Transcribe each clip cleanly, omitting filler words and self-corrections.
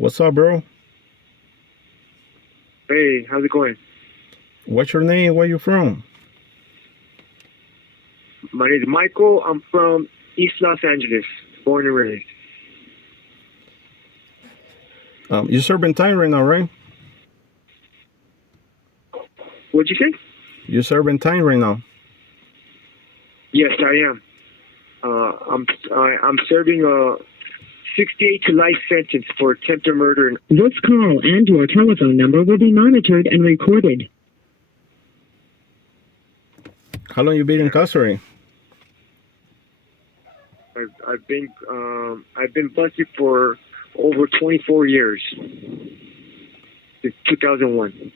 What's up, bro? Hey, how's it going? What's your name? Where you from? My name is Michael. I'm from East Los Angeles, born and raised. You serving time right now, right? What'd you say? You serving time right now. Yes, I am. I'm serving a 68 to life sentence for attempted murder. This call and your telephone number will be monitored and recorded. How long you been incarcerated? I've been busted for over 24 years since 2001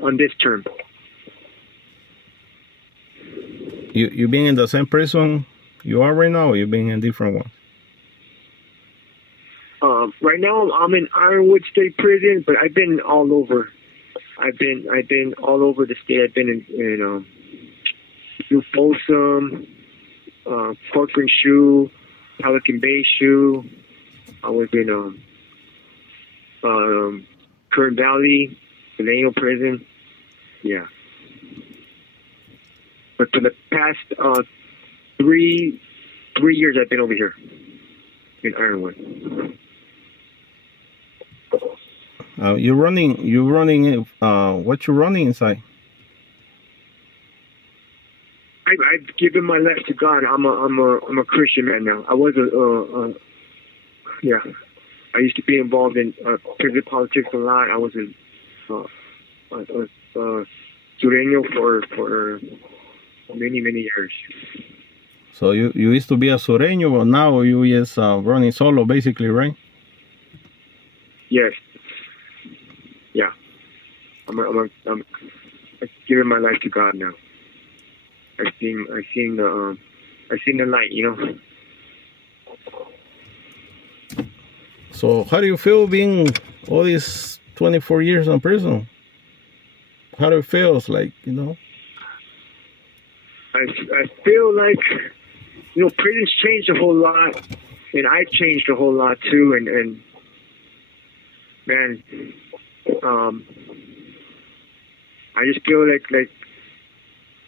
on this term. You been in the same prison you are right now, or you been in different one? Right now I'm in Ironwood State Prison, but I've been all over. I've been all over the state. I've been in New Folsom, Corcoran Shoe, Pelican Bay Shoe. I was in Kern Valley, Delano Prison. Yeah. But for the past three years, I've been over here in Ironwood. You're running. You running. What you running inside? I've given my life to God. I'm a Christian man now. I was yeah. I used to be involved in prison politics a lot. I was a Sureño for many years. So you used to be a sureño, but now you just running solo, basically, right? Yes. Yeah. I'm giving my life to God now. I've seen the light, you know. So how do you feel being all these 24 years in prison? How do it feels like, you know? I feel like, you know, prison's changed a whole lot, and I changed a whole lot too. And man, I just feel like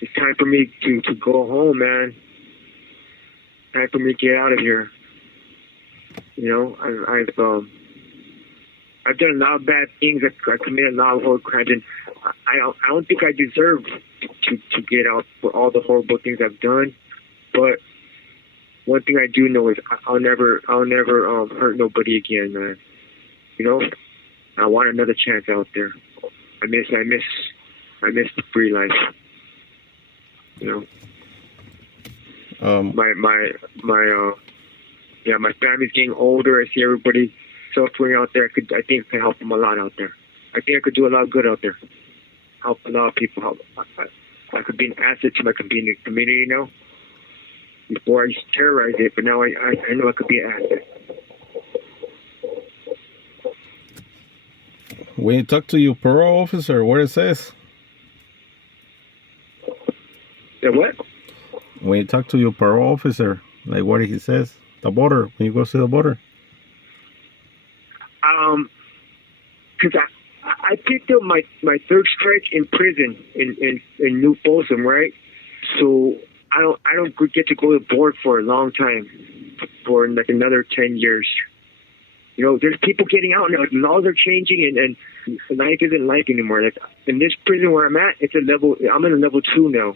it's time for me to go home, man. Time for me to get out of here. You know, I've done a lot of bad things. I committed a lot of horrible crimes, and I don't think I deserve to get out for all the horrible things I've done. But one thing I do know is I'll never hurt nobody again, man. You know, I want another chance out there. I miss the free life. You know, my family's getting older. I see everybody suffering out there. I think I can help them a lot out there. I think I could do a lot of good out there. Help a lot of people. I could be an asset to my community, you know. Before I used to terrorize it, but now I know I could be an asset. When you talk to your parole officer, what it says? The what? When you talk to your parole officer, like what he says, the border, when you go to the border. Because I picked up my third strike in prison in New Folsom, right? So I don't get to go to board for a long time, for like another 10 years. You know, there's people getting out now. The laws are changing, and life isn't life anymore. Like in this prison where I'm at, I'm in a level 2 now,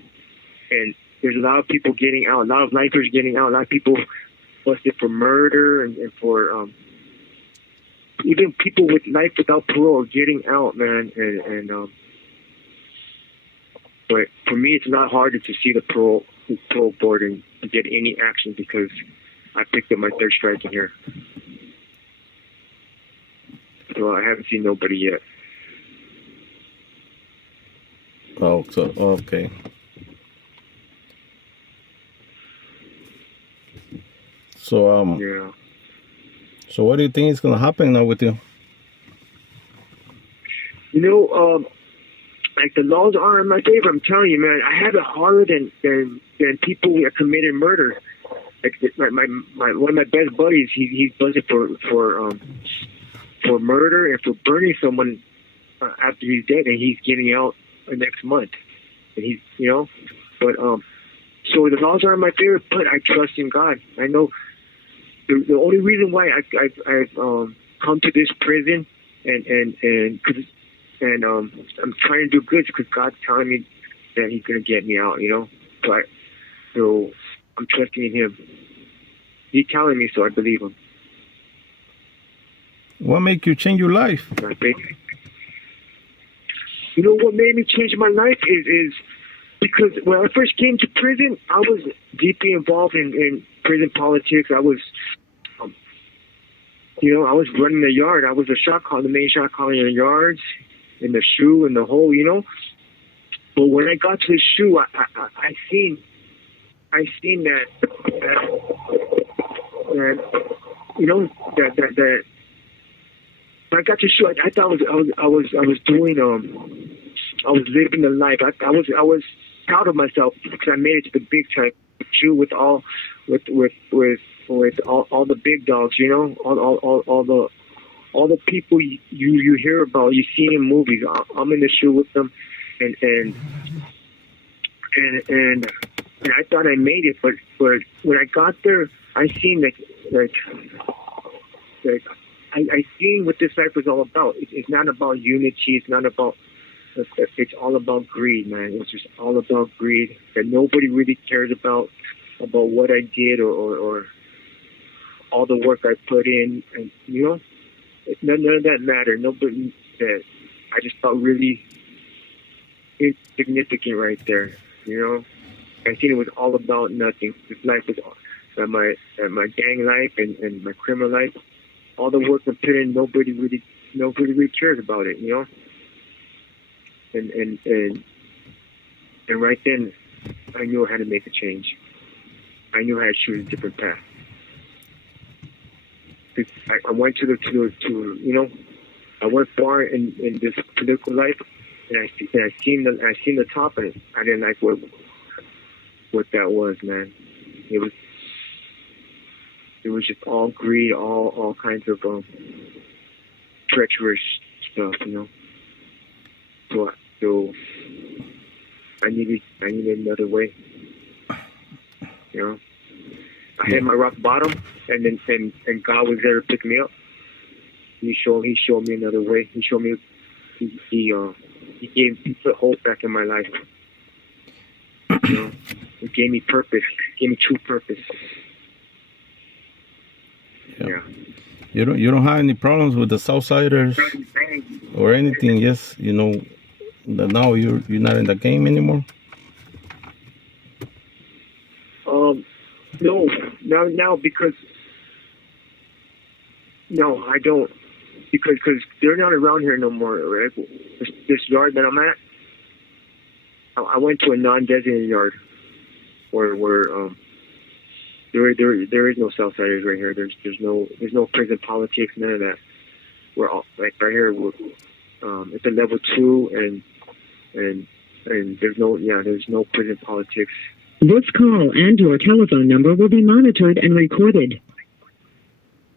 and there's a lot of people getting out. A lot of lifers getting out. A lot of people busted for murder and for even people with life without parole are getting out, man. But for me, it's a lot harder to see the parole board and get any action because I picked up my third strike in here. So I haven't seen nobody yet. Oh, so okay. So Yeah. So what do you think is gonna happen now with you? You know, like the laws are in my favor. I'm telling you, man. I have it harder than people that committed murder. Like my one of my best buddies, he's busted for murder and for burning someone after he's dead, and he's getting out next month. And he's, but so the laws aren't my favorite, but I trust in God. I know the only reason why I've come to this prison and I'm trying to do good because God's telling me that He's gonna get me out. So I'm trusting in Him. He's telling me, so I believe Him. What make you change your life? My faith. You know what made me change my life is because when I first came to prison, I was deeply involved in prison politics. I was, I was running the yard. I was the main shot caller in the yards, in the shoe, in the hole, But when I got to the shoe, I seen that when I got to shoe, I thought I was doing I was living the life. I was proud of myself because I made it to the big time. Shoe with all the big dogs, all the people you hear about, you see in movies. I'm in the shoe with them, and I thought I made it, but when I got there, I seen I seen what this life was all about. It's not about unity. It's not about. It's all about greed, man. It's just all about greed. That nobody really cares about what I did or all the work I put in, and none of that mattered. Nobody that I just felt really insignificant right there. I seen it was all about nothing. This life was my gang life and my criminal life. All the work I put in, nobody really cares about it. And right then, I knew I had to make a change. I knew I had to choose a different path. I went I went far in this political life, and I seen the top of it. I didn't like what that was, man. It was just all greed, all kinds of treacherous stuff, So I needed another way. I hit my rock bottom, and God was there to pick me up. He showed me another way. He showed me he put hope back in my life. He gave me purpose. He gave me true purpose. Yeah. You don't have any problems with the Southsiders or anything? Yes, that now you're not in the game anymore. No, now because no, I don't, because they're not around here no more. Right? This yard that I'm at, I went to a non-designated yard where there is no Southsiders right here. There's no prison politics, none of that. We're all like right here. It's a level 2, and there's no prison politics. This call and your telephone number will be monitored and recorded.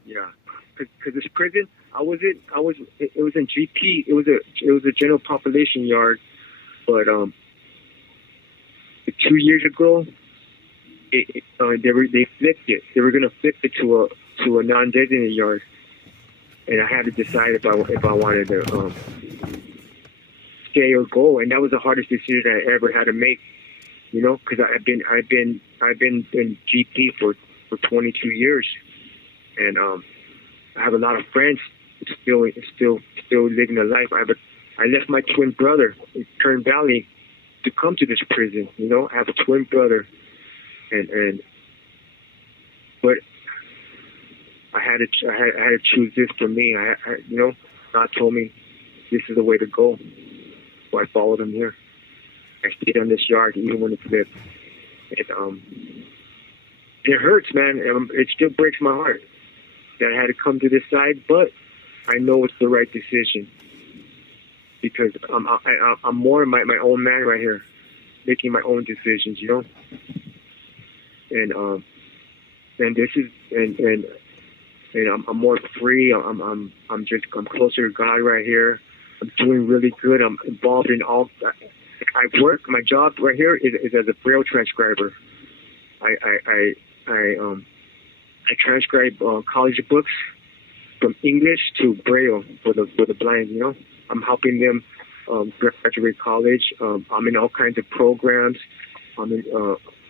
Yeah, because this prison, it was in GP. It was a general population yard, but 2 years ago, they flipped it. They were gonna flip it to a non-designated yard, and I had to decide if I wanted to stay or go, and that was the hardest decision I ever had to make. Because I've been in GP for 22 years, and I have a lot of friends still living a life. I left my twin brother in Kern Valley to come to this prison. I have a twin brother, but I had to choose this for me. God told me this is the way to go, so I followed him here. I stayed on this yard even when it flipped. It hurts, man. It still breaks my heart that I had to come to this side, but I know it's the right decision because I'm more my own man right here, making my own decisions, And and this is and I'm more free. I'm closer to God right here. I'm doing really good. I'm involved in all. I work. My job right here is as a Braille transcriber. I transcribe college books from English to Braille for the blind. You know, I'm helping them graduate college. I'm in all kinds of programs. I'm in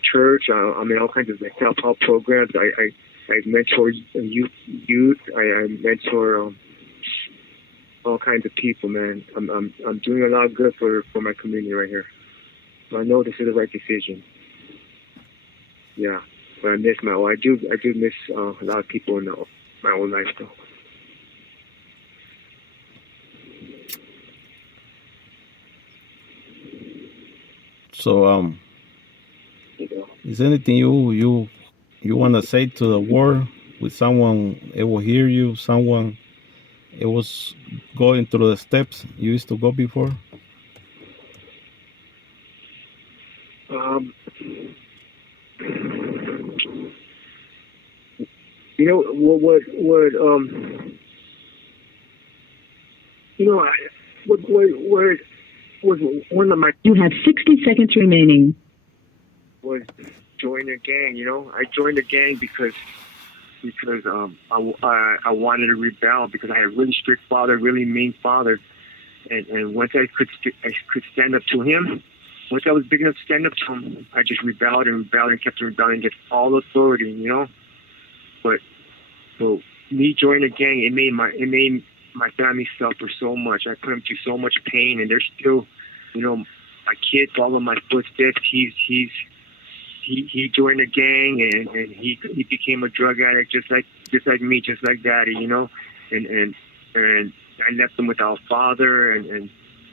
church. I'm in all kinds of self-help programs. I mentor youth. I mentor all kinds of people, man. I'm doing a lot of good for my community right here. So I know this is the right decision. Yeah, but I do miss a lot of people in my own life though. So is anything you want to say to the world? With someone it will hear you, someone it was going through the steps you used to go before? Um, you know what you know what was one of my You have 60 seconds remaining. was join a gang. You know, I joined a gang because I wanted to rebel because I had a really strict father, really mean father, and once I could stand up to him, once I was big enough to stand up to him, I just rebelled and kept rebelling against all authority, you know. But so me joining a gang, it made my family suffer so much. I put them through so much pain, and they're still, you know, my kid followed my footsteps. He joined a gang and he became a drug addict just like me, just like daddy, you know, and I left them without a father and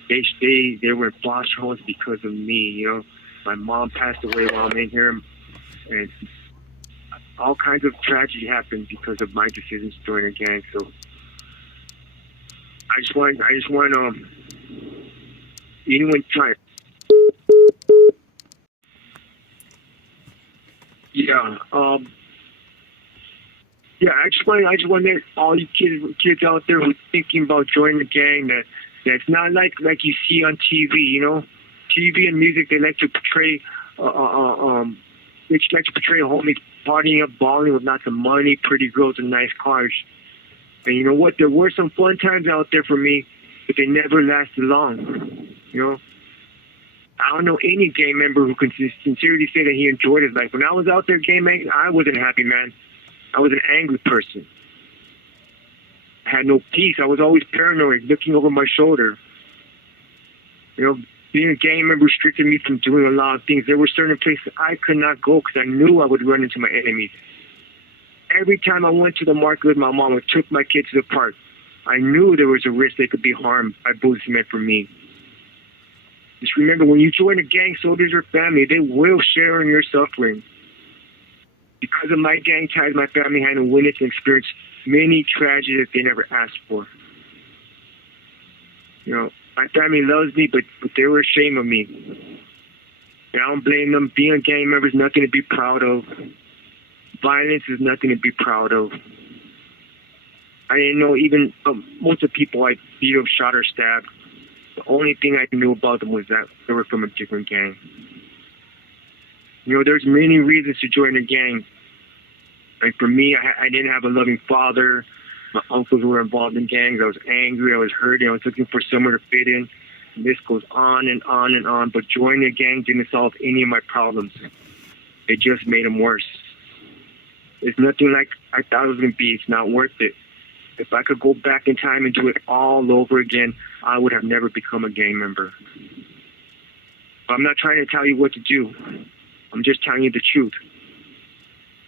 they were in foster homes because of me, you know. My mom passed away while I'm in here, and all kinds of tragedy happened because of my decisions to join a gang. So I just want anyone trying. Yeah. Yeah, I just want to all you kids out there who are thinking about joining the gang that's not like you see on TV. You know, TV and music, they like to portray homies partying up, balling with lots of money, pretty girls, and nice cars. And you know what? There were some fun times out there for me, but they never lasted long. You know, I don't know any gang member who can sincerely say that he enjoyed his life. When I was out there gang banging, I wasn't happy, man. I was an angry person. I had no peace. I was always paranoid, looking over my shoulder. You know, being a gang member restricted me from doing a lot of things. There were certain places I could not go because I knew I would run into my enemies. Every time I went to the market with my mom or took my kids to the park, I knew there was a risk they could be harmed by bullies meant for me. Just remember, when you join a gang, so does your family. They will share in your suffering. Because of my gang ties, my family had to witness and experience many tragedies that they never asked for. You know, my family loves me, but they were ashamed of me. And I don't blame them. Being a gang member is nothing to be proud of. Violence is nothing to be proud of. I didn't know even most of the people I beat up, shot, or stabbed. The only thing I knew about them was that they were from a different gang. You know, there's many reasons to join a gang. Like for me, I didn't have a loving father. My uncles were involved in gangs. I was angry. I was hurting. I was looking for somewhere to fit in. And this goes on and on and on. But joining a gang didn't solve any of my problems. It just made them worse. It's nothing like I thought it was going to be. It's not worth it. If I could go back in time and do it all over again, I would have never become a gang member. But I'm not trying to tell you what to do. I'm just telling you the truth.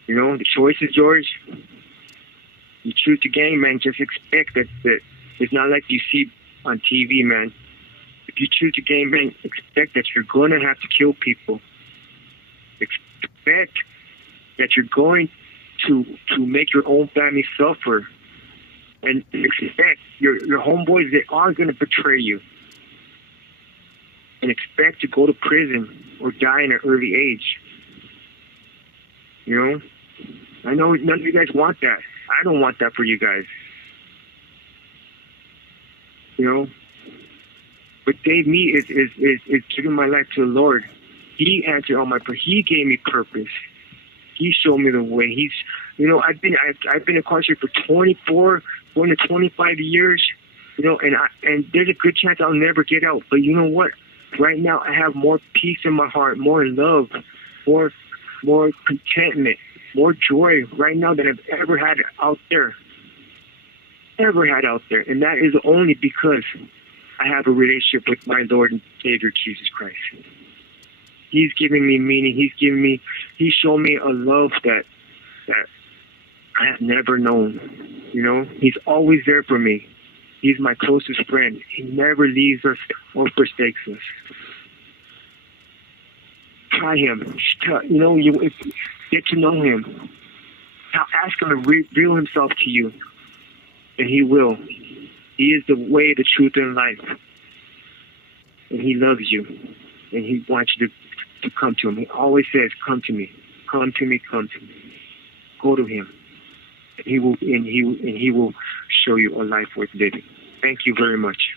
You know, the choice is yours. You choose to gang, man, just expect that it's not like you see on TV, man. If you choose to gang bang, expect that you're going to have to kill people. Expect that you're going to make your own family suffer. And expect your homeboys, they are going to betray you. And expect to go to prison or die in an early age. You know? I know none of you guys want that. I don't want that for you guys. You know, what saved me is giving my life to the Lord. He answered all my prayers. He gave me purpose. He showed me the way. He's, you know, I've been incarcerated for 24, going to 25 years. You know, and there's a good chance I'll never get out. But you know what? Right now, I have more peace in my heart, more love, more contentment, more joy right now than I've ever had out there. And that is only because I have a relationship with my Lord and Savior Jesus Christ. He's giving me meaning. He's shown me a love that I have never known. You know, He's always there for me. He's my closest friend. He never leaves us or forsakes us. Try Him. You know, get to know Him. Now ask Him to reveal Himself to you, and He will. He is the way, the truth, and life. And He loves you, and He wants you to come to Him. He always says, "Come to me, come to me, come to me." Go to Him, and He will show you a life worth living. Thank you very much.